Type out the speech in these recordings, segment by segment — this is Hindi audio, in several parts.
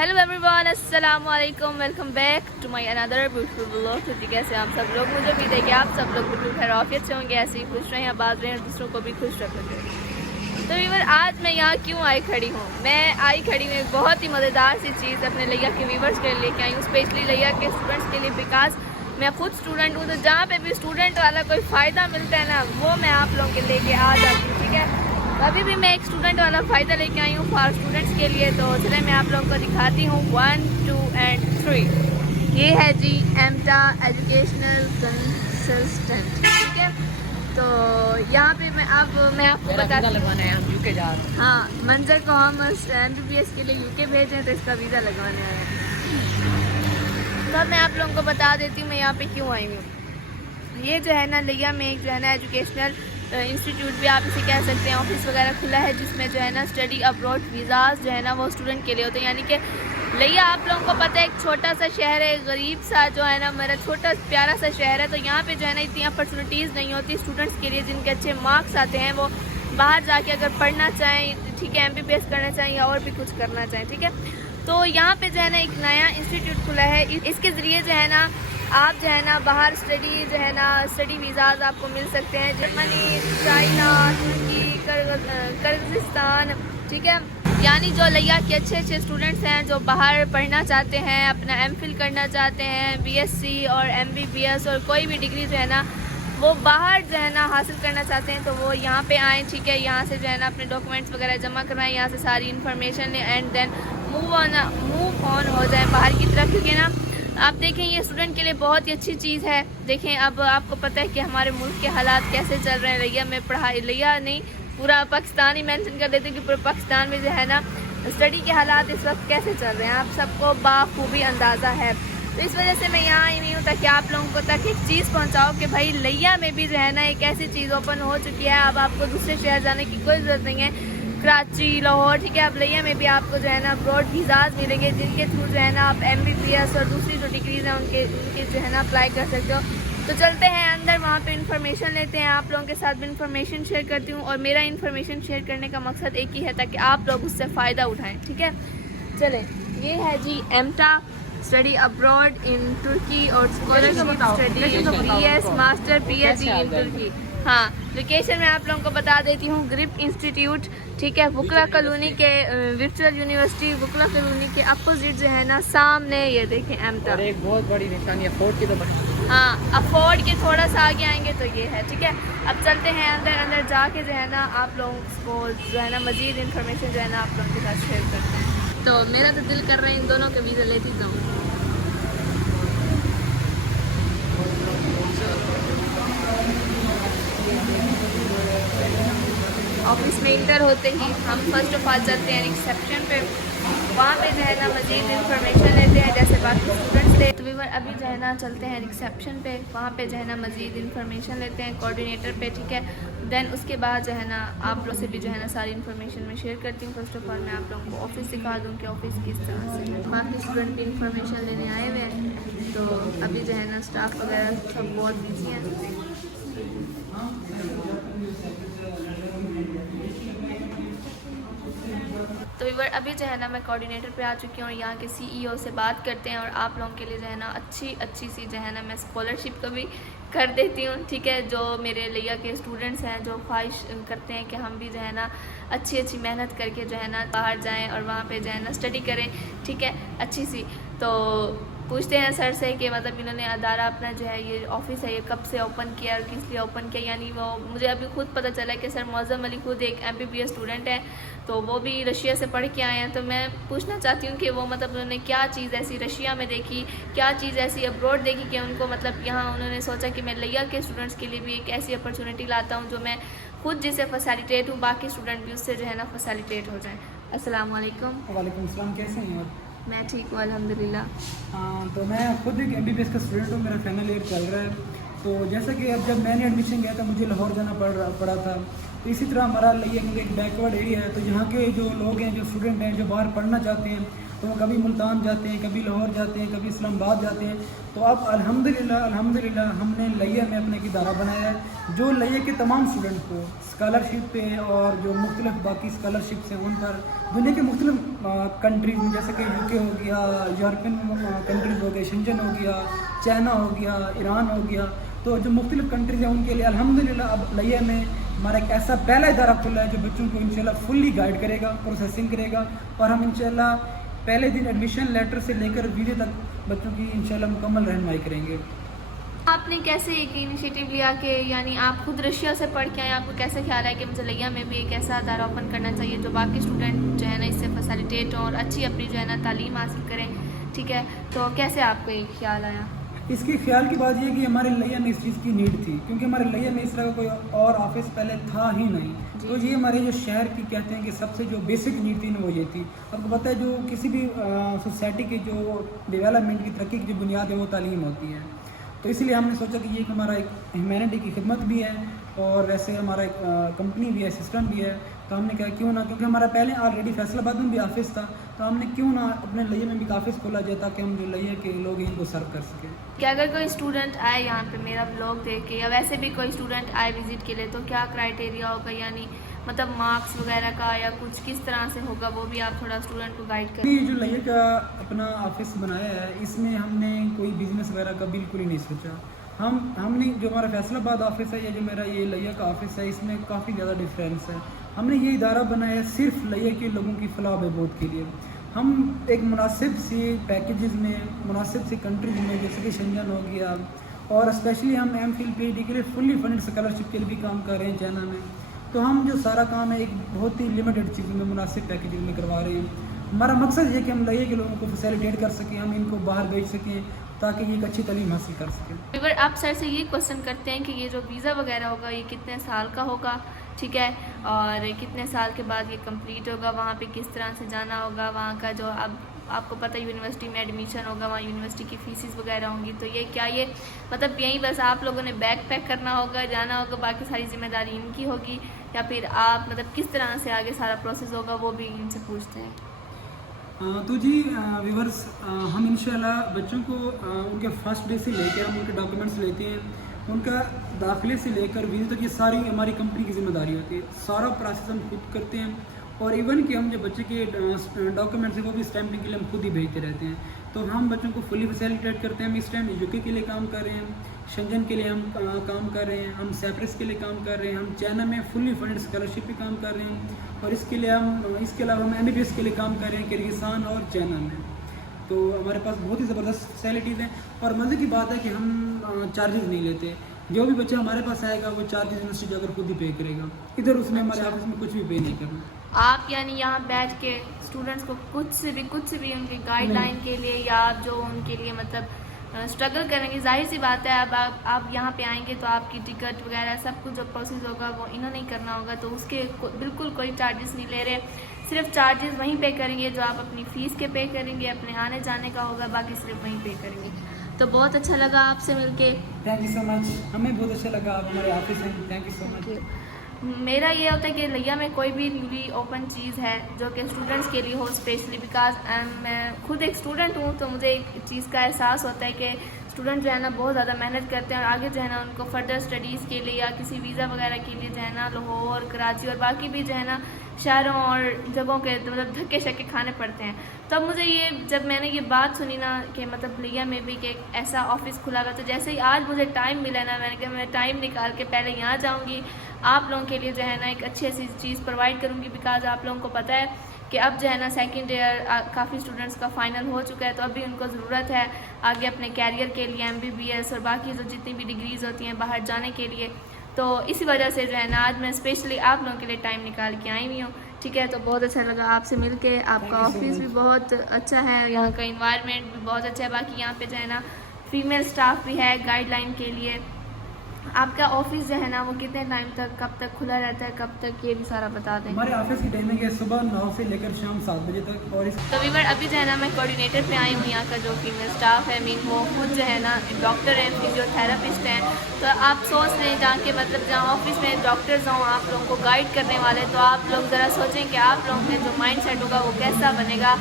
हेलो एवरीवन, अस्सलाम वालेकुम, welcome back to my another beautiful vlog. तो कैसे आप सब लोग, मुझे उम्मीद है कि आप सब लोग बिल्कुल खैरियत से होंगे, ऐसे ही खुश रहें, आबाद रहें और दूसरों को भी खुश रखेंगे। तो व्यूवर, आज मैं यहाँ क्यों आई खड़ी हूँ? मैं आई खड़ी हूँ एक बहुत ही मज़ेदार सी चीज़ अपने लिया के व्यूवर्स के लिए लेके आई हूँ, स्पेशली लिया के स्टूडेंट्स के लिए, बिकॉज मैं खुद स्टूडेंट हूँ। तो जहाँ पे भी स्टूडेंट वाला कोई फ़ायदा मिलता है ना, वो मैं आप लोगों के लेके आ जाती हूँ। ठीक है, अभी भी मैं एक स्टूडेंट वाला फ़ायदा लेके आई हूँ फॉर स्टूडेंट्स के लिए। तो चलिए मैं आप लोगों को दिखाती हूँ 1, 2 and 3। ये है जी एमटा एजुकेशनल कंसल्टेंट। ठीक है, तो यहाँ पे मैं आपको बता लगवाना है, हम यूके जा रहे हैं। हाँ, मंजर को हम MBBS के लिए यूके भेजें, तो इसका वीज़ा लगवाने आए हैं। तो अब मैं आप लोगों को बता देती हूँ मैं यहाँ पे क्यों आई हूँ। ये जो है ना, लिया में एक जो है ना एजुकेशनल इंस्टीट्यूट भी आप इसे कह सकते हैं, ऑफिस वगैरह खुला है, जिसमें जो है ना स्टडी अब्रॉड वीज़ाज जो है ना वो स्टूडेंट के लिए होते हैं। यानी कि लिया आप लोगों को पता है एक छोटा सा शहर है, गरीब सा जो है ना, मेरा छोटा प्यारा सा शहर है। तो यहाँ पे जो है ना इतनी अपॉर्चुनिटीज़ नहीं होती स्टूडेंट्स के लिए, जिनके अच्छे मार्क्स आते हैं वो बाहर जाके अगर पढ़ना चाहें, ठीक है, MBBS करना चाहें या और भी कुछ करना चाहें। ठीक है, तो यहाँ पे जो है ना एक नया इंस्टीट्यूट खुला है, इसके ज़रिए जो है ना आप जो है ना बाहर स्टडी जो है ना स्टडी वीज़ाज आपको मिल सकते हैं, जर्मनी, चाइना, तुर्की, किर्गिस्तान। ठीक है, यानी जो लिया के अच्छे अच्छे स्टूडेंट्स हैं जो बाहर पढ़ना चाहते हैं, अपना MPhil करना चाहते हैं, BSc और MBBS और कोई भी डिग्री जो है ना वो बाहर जो है ना हासिल करना चाहते हैं, तो वो यहाँ पे आएँ। ठीक है, यहाँ से जो है ना अपने डॉक्यूमेंट्स वगैरह जमा करवाएं, यहाँ से सारी इन्फॉर्मेशन लें एंड देन मूव ऑन हो जाए बाहर की तरफ। क्योंकि ना आप देखें ये स्टूडेंट के लिए बहुत ही अच्छी चीज़ है। देखें, अब आपको पता है कि हमारे मुल्क के हालात कैसे चल रहे हैं। लिया में पढ़ाई, लिया नहीं पूरा पाकिस्तान ही मेंशन कर देते हैं कि पूरे पाकिस्तान में जो है ना स्टडी के हालात इस वक्त कैसे चल रहे हैं, आप सबको बाखूबी अंदाज़ा है। तो इस वजह से मैं यहाँ आई हुई हूँ ताकि आप लोगों को तक एक चीज़ पहुँचाओ कि भाई लिया में भी जो है ना एक ऐसी चीज़ ओपन हो चुकी है, अब आपको दूसरे शहर जाने की कोई ज़रूरत नहीं है, कराची, लाहौर। ठीक है, अब लिया में भी आपको जो है ना ब्रॉड वीज़ाज मिलेंगे, जिनके थ्रू जो है ना आप MBBS और दूसरी जो डिग्रीज़ हैं उनके जो है ना अप्लाई कर सकते हो। तो चलते हैं अंदर, वहाँ पे इन्फॉर्मेशन लेते हैं, आप लोगों के साथ भी इन्फॉर्मेशन शेयर करती हूँ। और मेरा इन्फॉर्मेशन शेयर करने का मकसद एक ही है ताकि आप लोग उससे फ़ायदा उठाएँ। ठीक है, चलें, ये है जी एमटा स्टडी अब्रॉड इन तुर्की और scholarship study BS master PhD इन तुर्की। हाँ, लोकेशन मैं आप लोगों को बता देती हूँ, ग्रिप इंस्टीट्यूट। ठीक है, वुकला कॉलोनी के वर्चुअल यूनिवर्सिटी वुकला कॉलोनी के अपोजिट जो है ना सामने, ये देखें एमटा। और एक बहुत बड़ी निशानी अफोर्ड की, तो हाँ, अफोर्ड के थोड़ा सा आगे आएंगे तो ये है। ठीक है, अब चलते हैं अंदर जाके जो है ना आप लोगों को जो है ना मज़ीद इन्फॉर्मेशन जो है ना आप लोगों के साथ शेयर करते हैं। तो मेरा तो दिल कर रहा है इन दोनों के वीज़ा लेती जाऊँ। ऑफिस में इंटर होते ही हम फर्स्ट ऑफ ऑल चलते हैं रिसेप्शन पे, वहाँ पे जो है ना मज़ीद इन्फॉर्मेशन लेते हैं जैसे बाकी स्टूडेंट्स थे। तो व्यूअर अभी जो है ना चलते हैं रिसेप्शन पे, वहाँ पे जो है ना मज़ीद इन्फॉर्मेशन लेते हैं कोऑर्डिनेटर पे। ठीक है, देन उसके बाद जो है ना आप लोग से भी जो है ना सारी इन्फॉर्मेशन मैं शेयर करती हूँ। फर्स्ट ऑफ ऑल मैं आप लोगों को ऑफिस दिखा दूँ कि ऑफिस किस तरह से है। बाकी स्टूडेंट भी इन्फॉर्मेशन लेने आए हुए हैं, तो अभी जो है ना स्टाफ वगैरह सब बहुत बिजी हैं। तो व्यूअर अभी जो है ना मैं कोऑर्डिनेटर पे आ चुकी हूँ और यहाँ के CEO से बात करते हैं और आप लोगों के लिए जो है ना अच्छी सी जो है ना मैं स्कॉलरशिप को भी कर देती हूँ। ठीक है, जो मेरे लिया के स्टूडेंट्स हैं जो ख्वाहिश करते हैं कि हम भी जो है ना अच्छी मेहनत करके जो है ना बाहर जाएं और वहाँ पे जो है ना स्टडी करें। ठीक है, अच्छी सी। तो पूछते हैं सर से कि मतलब इन्होंने अदारा अपना जो है ये ऑफिस है ये कब से ओपन किया और किस लिए ओपन किया। यानी वो मुझे अभी खुद पता चला कि सर मौज़म अली खुद एक MBBS स्टूडेंट है, तो वो भी रशिया से पढ़ के आए हैं। तो मैं पूछना चाहती हूँ कि वो मतलब उन्होंने क्या चीज़ ऐसी रशिया में देखी, क्या चीज़ ऐसी अब्रॉड देखी कि उनको मतलब यहाँ उन्होंने सोचा कि मैं लिया के स्टूडेंट्स के लिए भी एक ऐसी अपॉर्चुनिटी लाता हूँ जो मैं खुद जिसे फैसिलिटेट हूँ, बाकी स्टूडेंट भी उससे जो है ना फैसिलिटेट हो जाएँ। अस्सलाम वालेकुम। वालेकुम सलाम, कैसे हैं आप? मैं ठीक हूँ अल्हम्दुलिल्लाह। तो मैं खुद एक MBBS का स्टूडेंट हूँ, मेरा फाइनल ईयर चल रहा है। तो जैसा कि अब जब मैंने एडमिशन किया था मुझे लाहौर जाना पड़ा था, तो इसी तरह हमारा लिया क्योंकि एक बैकवर्ड एरिया है, तो यहाँ के जो लोग हैं, जो स्टूडेंट हैं, जो बाहर पढ़ना चाहते हैं, तो वो कभी मुल्तान जाते हैं, कभी लाहौर जाते हैं, कभी इस्लामाबाद जाते हैं। तो अब अल्हम्दुलिल्लाह हमने लिया में अपने एक इदारा बनाया है जो लिया के तमाम स्टूडेंट को स्कॉलरशिप पे और जो मुख्तलिफ बाकी स्कॉलरशिप्स हैं उन पर दुनिया के मुख्तलिफ कंट्रीज में, जैसे कि यूके हो गया, यूरोपियन कंट्रीज़ हो गए, शेंजन हो गया, चाइना हो गया, ईरान हो गया, तो जो मुख्तलिफ कंट्रीज़ हैं उनके लिए अल्हम्दुलिल्लाह अब लिया में हमारा एक ऐसा पहला इदारा खुला है जो बच्चों को इंशाल्लाह फुल्ली गाइड करेगा, प्रोसेसिंग करेगा, और हम इंशाल्लाह पहले दिन एडमिशन लेटर से लेकर वीडियो तक बच्चों की इंशाल्लाह मुकम्मल रहनुमाई करेंगे। आपने कैसे एक इनिशिएटिव लिया कि यानी आप खुद रशिया से पढ़ के आए, आपको कैसे ख्याल है कि मुझे लिया में भी एक ऐसा अदारा ओपन करना चाहिए जो बाकी स्टूडेंट जो है ना इससे फैसिलिटेट हों और अच्छी अपनी जो है ना तालीम हासिल करें, ठीक है, तो कैसे आपको एक ख्याल आया? इसके ख्याल की बात यह कि हमारे लिया में इस चीज़ की नीड थी, क्योंकि हमारे लिया में इस तरह का कोई और ऑफिस पहले था ही नहीं। तो ये हमारे जो शहर की कहते हैं कि सबसे जो बेसिक नीड थी ना वो ये थी। आपको पता है जो किसी भी सोसाइटी की जो डेवलपमेंट की तरक्की की जो बुनियाद है वो तालीम होती है, तो इसलिए हमने सोचा कि ये हमारा एक ह्यूमैनिटी की खिदमत भी है और वैसे हमारा एक कंपनी भी है, सिस्टम भी है। तो हमने कहा क्यों ना, क्योंकि हमारा पहले ऑलरेडी फैसलाबाद में भी ऑफिस था, तो हमने क्यों ना अपने लिया में भी ऑफिस खोला जाए ताकि हम जो लिया के लोग इनको सर्व कर सकें। कि अगर कोई स्टूडेंट आए यहाँ पे मेरा ब्लॉग देख के या वैसे भी कोई स्टूडेंट आए विजिट के लिए, तो क्या क्राइटेरिया होगा, यानी मतलब मार्क्स वगैरह का या कुछ किस तरह से होगा, वो भी आप थोड़ा स्टूडेंट को गाइड करें। ये जो लिया का अपना ऑफिस बनाया है इसमें हमने कोई बिजनेस वगैरह का बिल्कुल ही नहीं सोचा। हमने जो हमारा फैसलाबाद ऑफिस है या जो मेरा ये लिया का ऑफिस है इसमें काफ़ी ज़्यादा डिफरेंस है। हमने ये इदारा बनाया है सिर्फ लिया के लोगों की फलाह बहबूद के लिए। हम एक मुनासिब सी पैकेजेस में, मुनासिब सी कंट्रीज में, जैसे कि शेंजन हो गया, और स्पेशली हम MPhil PhD के लिए फुल्ली फंडेड स्कॉलरशिप के लिए भी काम कर रहे हैं चाइना में। तो हम जो सारा काम है एक बहुत ही लिमिटेड चीज़ों में, मुनासिब पैकेजेस में करवा रहे हैं। हमारा मकसद ये कि हम लिया के लोगों को फैसिलिटेट कर सकें, हम इनको बाहर भेज सकें ताकि ये एक अच्छी तालीम हासिल कर सकें। अगर आप सर से ये क्वेश्चन करते हैं कि ये जो वीज़ा वगैरह होगा ये कितने साल का होगा, ठीक है, और कितने साल के बाद ये कंप्लीट होगा, वहाँ पे किस तरह से जाना होगा, वहाँ का जो अब आपको पता है यूनिवर्सिटी में एडमिशन होगा, वहाँ यूनिवर्सिटी की फीसिस वगैरह होंगी, तो ये क्या ये मतलब यहीं बस आप लोगों ने बैग पैक करना होगा, जाना होगा, बाकी सारी जिम्मेदारी इनकी होगी, या फिर आप मतलब किस तरह से आगे सारा प्रोसेस होगा, वो भी इनसे पूछते हैं। तो जी व्यूवर्स, हम इंशाल्लाह बच्चों को उनके फर्स्ट डे से लेकर हम उनके डॉक्यूमेंट्स लेते हैं, उनका दाखिले से लेकर वीज़े तक ये सारी हमारी कंपनी की जिम्मेदारी होती है। सारा प्रोसेस हम खुद करते हैं, और इवन कि हम जो बच्चे के डॉक्यूमेंट्स हैं वो भी स्टैंपिंग के लिए हम खुद ही भेजते रहते हैं। तो हम बच्चों को फुली फैसिलिटेट करते हैं। हम इस टाइम यूके के लिए काम कर रहे हैं, शेंजन के लिए हम काम कर रहे हैं, हम साइप्रस के लिए काम कर रहे हैं, हम चाइना में फुल्ली फंडेड स्कॉलरशिप पे काम कर रहे हैं, और इसके अलावा हम MBBS के लिए काम कर रहे हैं किर्गिस्तान और चाइना में। तो हमारे पास बहुत ही ज़बरदस्त फैसिलिटीज़ हैं, और मज़े की बात है कि हम चार्जेस नहीं लेते। जो भी बच्चा हमारे पास आएगा वो चार्जेस यूनिवर्सिटी जाकर खुद ही पे करेगा, इधर उसने हमारे ऑफिस में कुछ भी पे नहीं करना। आप यानी यहाँ बैठ के स्टूडेंट्स को कुछ से भी उनके गाइडलाइन के लिए या आप जो उनके लिए मतलब स्ट्रगल करेंगे, जाहिर सी बात है। अब आप यहाँ पे आएंगे तो आपकी टिकट वगैरह सब कुछ जो प्रोसेस होगा वो इन्होंने ही करना होगा, तो उसके बिल्कुल कोई चार्जेस नहीं ले रहे। सिर्फ चार्जेस वहीं पे करेंगे जो आप अपनी फ़ीस के पे करेंगे, अपने आने जाने का होगा, बाकी सिर्फ वहीं पे करेंगे। तो बहुत अच्छा लगा आपसे मिलके। थैंक यू सो मच, हमें बहुत अच्छा लगा, आप हमारे ऑफिस में। Thank you so much. मेरा ये होता है कि लिया में कोई भी न्यूली ओपन चीज़ है जो कि स्टूडेंट्स के लिए हो, स्पेशली बिकॉज मैं खुद एक स्टूडेंट हूँ, तो मुझे एक चीज़ का एहसास होता है कि स्टूडेंट जो है ना बहुत ज़्यादा मेहनत करते हैं, और आगे जो है ना उनको फर्दर स्टडीज़ के लिए या किसी वीज़ा वगैरह के लिए जो है ना लाहौर, कराची और बाकी भी जो है ना शहरों और जगहों के मतलब धक्के शक्के खाने पड़ते हैं। तब मुझे ये जब मैंने ये बात सुनी ना कि मतलब लिया में भी कि एक ऐसा ऑफिस खुला हुआ, तो जैसे ही आज मुझे टाइम मिला ना, मैंने कहा मैं टाइम निकाल के पहले यहाँ जाऊँगी, आप लोगों के लिए जो है ना एक अच्छी ऐसी चीज़ प्रोवाइड करूँगी। बिकॉज आप लोगों को पता है कि अब जो है ना सेकंड ईयर काफ़ी स्टूडेंट्स का फाइनल हो चुका है, तो अभी उनको ज़रूरत है आगे अपने कैरियर के लिए MBBS और बाकी जो जितनी भी डिग्रीज़ होती हैं बाहर जाने के लिए। तो इसी वजह से जो है ना आज मैं स्पेशली आप लोगों के लिए टाइम निकाल के आई हुई हूँ, ठीक है। तो बहुत अच्छा लगा आपसे मिलके, आपका ऑफिस भी बहुत अच्छा है, यहाँ का इन्वायरमेंट भी बहुत अच्छा है, बाकी यहाँ पे जो है ना फीमेल स्टाफ भी है गाइडलाइन के लिए, आपका ऑफिस जो है ना वो कितने टाइम तक, कब तक खुला रहता है, कब तक, ये भी सारा बता दें। हमारे ऑफिस की टाइमिंग है सुबह 9 से लेकर शाम 7 बजे तक। और तो वीवर अभी जो है ना मैं कोऑर्डिनेटर पे आई हूँ, यहाँ का जो फीमेल स्टाफ है, मीन वो खुद जो है ना डॉक्टर हैं, फिजियोथेरापिस्ट हैं। तो आप सोच लें जहाँ के मतलब जहाँ ऑफिस में डॉक्टर्स हों आप लोगों को गाइड करने वाले, तो आप लोग ज़रा सोचें कि आप लोगों का जो माइंड सेट होगा वो कैसा बनेगा,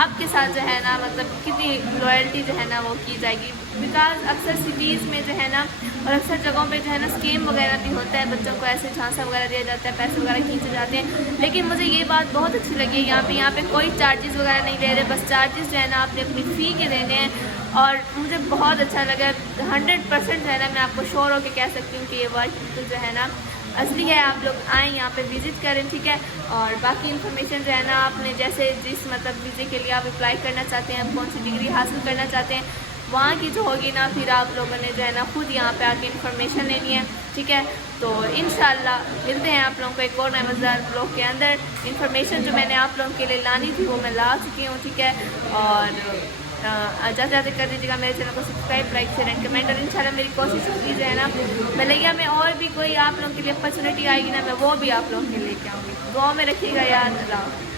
आपके साथ जो है ना मतलब कितनी लॉयल्टी जो है ना वो की जाएगी। बिकॉज अक्सर सिटीज़ में जो है ना और अक्सर जगहों पे जो है ना स्कीम वगैरह भी होता है, बच्चों को ऐसे झांसा वगैरह दिया जाता है, पैसे वगैरह खींचे जाते हैं। लेकिन मुझे ये बात बहुत अच्छी लगी है यहाँ पे कोई चार्जेस वगैरह नहीं ले रहे, बस चार्जेस जो है ना आपने अपनी फ़ी के देने हैं। और मुझे बहुत अच्छा लगा, 100% जो है ना मैं आपको श्योर होकर कह सकती हूँ कि ये वर्क तो जो है ना असली है। आप लोग आएँ यहाँ पे विज़िट करें, ठीक है। और बाकी इन्फॉर्मेशन जो है ना आपने जैसे जिस मतलब वीज़े के लिए आप अप्लाई करना चाहते हैं, कौन सी डिग्री हासिल करना चाहते हैं, वहाँ की जो होगी ना फिर आप लोगों ने जो है ना खुद यहाँ पे आके इन्फॉर्मेशन लेनी है, ठीक है। तो इंशाल्लाह मिलते हैं आप लोगों को एक और नए मज़ेदार ब्लॉग के अंदर। इन्फॉर्मेशन जो मैंने आप लोगों के लिए लानी थी वो मैं ला चुकी हूँ, ठीक है। और ज़्यादा कर दीजिएगा मेरे चैनल को subscribe, like, share and comment. और इंशाल्लाह मेरी कोशिश होगी जो है ना मलैया में और भी कोई आप लोगों के लिए अपॉर्चुनिटी आएगी ना, मैं वो भी आप लोगों के लिए लेके आऊँगी। दुआ में रखिएगा याद। अल्लाह।